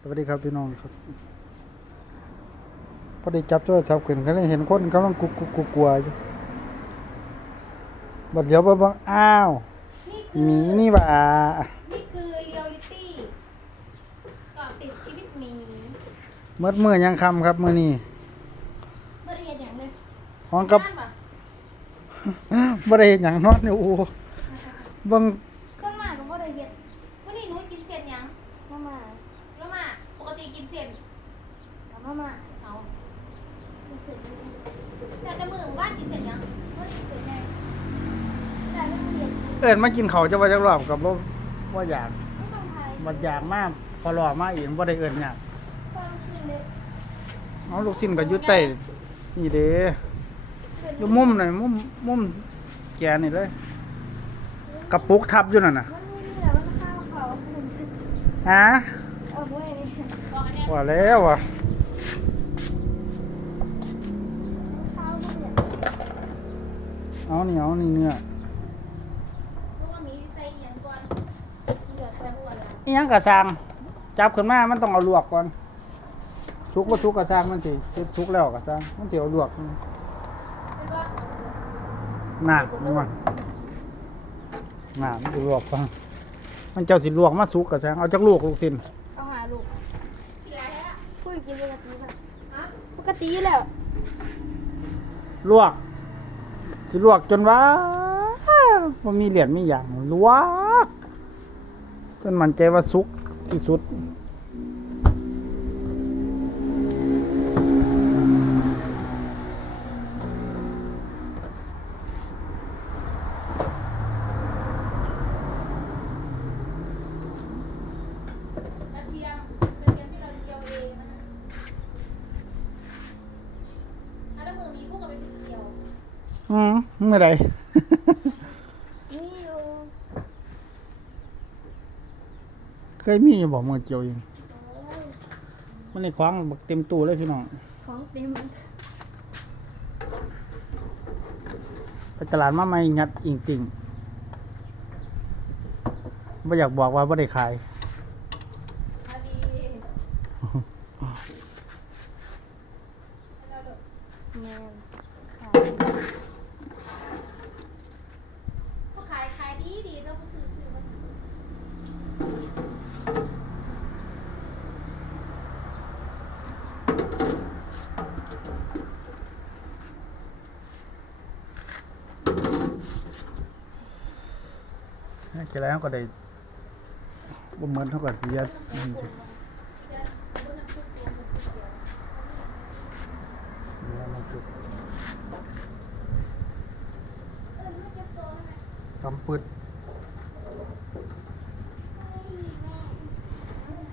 สวัสดีครับพี่น้องครับพอได้จับโทรศัพท์ขึ้นก็เลยเห็นคนกำลังกุกกุกกุกกัวอยู่บัดเดี๋ยวบังอ้าวนี่หคือมีนี่หว่านี่คือเรียลลิตี้เกาะติดชีวิตหมีเมื่อเมื่อยังคำครับมื่อนี้เมื่อเรียนอย่างเลยห้องกับบ้านปะบ่ได้เห็นหยังนอนอยู่อูเบิ่งต้นหมากก็บ่ได้เรียนวันนี้หนูกินเศษหยังมามาแล้วมา กติกินเศษกับมามาเอารู้สึกดีแต่ในมือบ้านกินเศษหยังว่าเกิดไงแต่เรื่องเรียนเอิ้นมากินข้าวจะว่าจักรอบกับบ่บ่อยากไม่ต้องไทยบ่อยากมากพอรอมาเองบ่ได้เอิ้นหยังความชื่อเล็กเอาลูกชิ้นก็อยู่ใต้นี่เด้อยู่มุมนี่มุมมุมแกนี่เลยกระปุกทับอยู่นั่นน่ะมันไม่มีแต่ว่าข้าวเขาคุณฮะเอาไว้นี่บอกอันเนี้ย ว่าแล้วอะข้าวมันเนี่ยเอานี่เอานี่เนื้อนี่ยังก่อนเหลือแต่หัวละอีหยังกระซังจับขึ้นมา มันต้องเอาลวกก่อนสุกบ่สุกกระซังมันสิสุกแล้วกระซังมันสิเอาลวกเป็นาหนักนี่มันหนักมันสิลวกฟังมันเจ้าสิลวกมาสุกกระซังเอาจักลูกลูกสิน เอาหาลูก ที่ไรแล้ว พูด กินปกติป่ะฮะปกติแล้วลวก สิลวกจนว่าบ่มีเหรียญมีหยังลวกจนมั่นใจว่าสุกที่สุด อืมเมื่อใดนี่อยู่เคยมีอยู่บอกมือเจียวเองมันในคว้างบักเต็มตู้เลยพี่น้องของเต็มไปตลาดมาใหม่งัดอิงติ่งไม่อยากบอกว่าไม่ได้ขายมาดีเราดูแมนค่ะ ผู้ขายขายดีดีต้องซื้อซื้อมา เกี่แล้วก็ได้บ่เหมือนเท่ากับยัดทำปตัวมันเดียวเดี๋ยวมันจุกเออไม่เจ็บตัวไหมกำปึด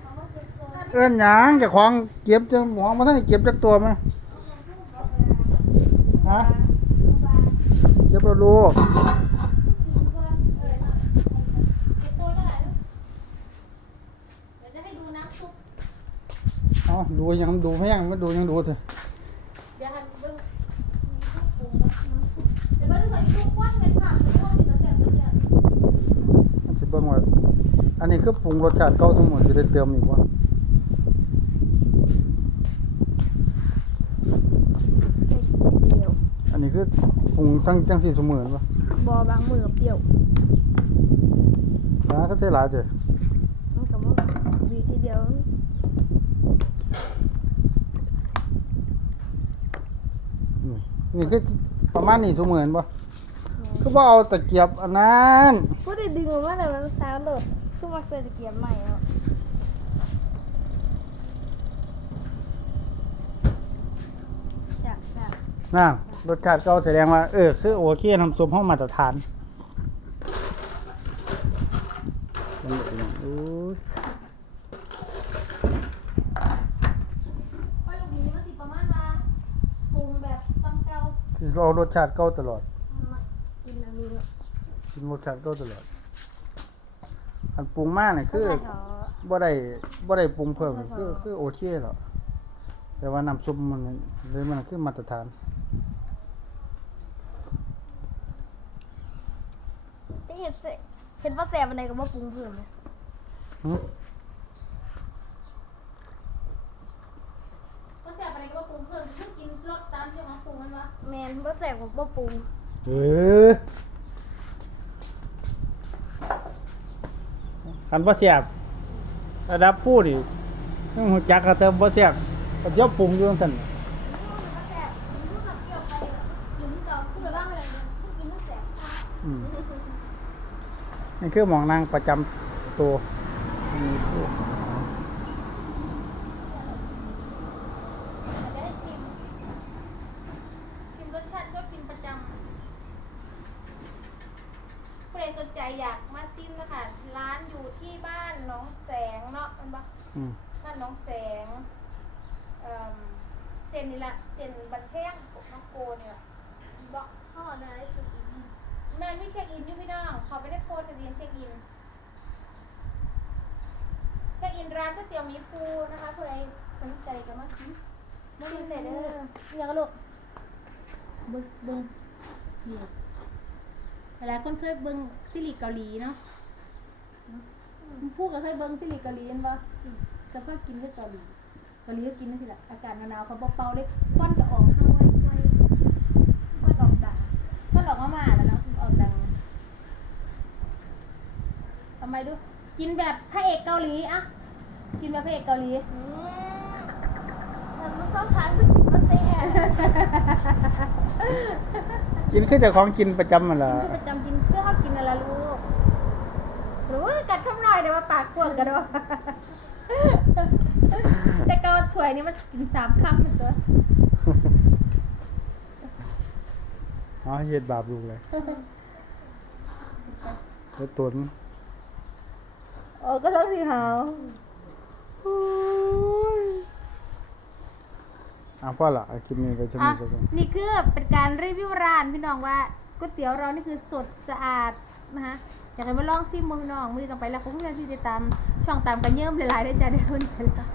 เขาว่าเจ็บตัวเอื้อนหยังจะของเก็บจังหวงมาท่านเก็บจักตัวไหมฮะเก็บแล้วลูก เออเก็บตัวเท่าไหร่ลูกเดี๋ยวจะให้ดูน้ำซุป เอา ดูยังดูแห้งม่ดูยังดูเถอะเดี๋ยวให้เบิ่งมีเครื่องปรุงกับน้ำซุปเดี๋ยวเบิ่งใส่ซุปควันเป็นผักเป็นพวกเป็นกระเทียมกระเทียมมันสิเบิ่งว่าอันนี้คือปรุงรสชาติเก่าทั้งหมดสิได้เติมอีกวะเดียวอันนี้คือปรุงทั้งจังสี่สมอวะบอบางมือกับเปรี้ยวนะก็ใส่หลายเถอะ มันกับว่าวีทีเดียว นี่นี่คือประมาณนี้เสมอบ่คือว่าเอาตะเกียบอันนั้นพูดได้ดึงออกมาแต่มันสาวโหลดคือมาใส่ตะเกียบใหม่แล้วจ้ะจ้ะน่ะรสชาติเก่าแสดงว่า เออ คือโอเคน้ำซุปห้องมาตรฐานนี่ คือเอารสชาติเก่าตลอด กินอันนี้กินรสชาติเก่าตลอด อันปรุงมากเนี่ยคือ บ่ได้บ่ได้ปรุงเพิ่มนี่คือคือโอเคหรอแต่ว่าน้ำซุปมันเลยมันคือมาตรฐานเห็นเสเห็นว่าแสบอะไรก็บ่าปรุงเพิ่มนะหึว่าแสบอะไรก็ว่าปรุงเพิ่มคือกินรสตามใช่ไหม บ่ปรุงเออคันบ่แซ่บระดับผู้นี่ต้องรู้จักกระเติมบ่แซ่บก็เดี๋ยวปรุงอยู่จังซั่นมันแสบมันรู้สึกเกี่ยวไปหมุนเก่าคือแบบว่าอะไรเนี่ยที่กินมันแสบอืมนี่คือหมองนางประจำตัวมีผู้ จะได้ชิม ชิมรสชาติก็กินประจำผู้ใดสนใจ อยากมาซิมนะคะร้านอยู่ที่บ้านหน้องแสงเนาะมันปะอืมบ้านหน้องแสงเอ่อเส้นนี่แหละเส้นบันแท่งน้องโกเนี่ยล่ะบอกห่อได้สุดแมนไม่เช็คอินอยู่พี่น้องเขาไม่ได้โพสต์แต่เรียนเช็คอินเช็คอินร้านก๋วยเตี๋ยวหมีฟูนะคะผู้ใดสนใจก็มาซิมมาซิมได้เด้ออยากลูกเบิ้งเบิ้งนี่ห ลายคนเคยเบิ้งซีรีส์เกาหลีเนาะพูดก็เคยเบิ้งซีรีส์เกาหลีเห็นปะจะค่อยกินด้วยเกาหลีเกาหลีก็กินนั่นสิละอากาศหนาวๆเขาเบาๆเลยควันจะออกห้าไว้ไว้ควันออกดังควันออกมามาแล้วนะออกดังทำไมดูกินแบบพระเอกเกาหลีอะกินแบบพระเอกเกาหลีอืมแต่มันชอบทานก็กินมาแซ่ กินคือเจ้าของกินประจำมันล่ะคือประจำกินเพื่อเขากินอะไรลูกหรือว่ากัดข้างหน่อยเดี๋ยวมาปากกวางกันวะแต่เกาถ้วยนี้มันกินสามคำเหมือนกันอ๋อเฮ็ดบาปลูกเลยเฮ็ดตนโอ้ก็ต้องสีขาว อะพ่อละเอาคลิปนี้ไปชมอะสักก่อนนี่คือเป็นการรีวิวร้านพี่น้องว่าก๋วยเตี๋ยวเรานี่คือสดสะอาดนะคะอยากให้มาลองซิมมือพี่น้องมือนี้ต้องไปแล้วคุณผู้ชมที่ติดตามช่องตามกันเยิ่มหลายๆได้จ้ะเดี๋ยวนี้ไปแล้ว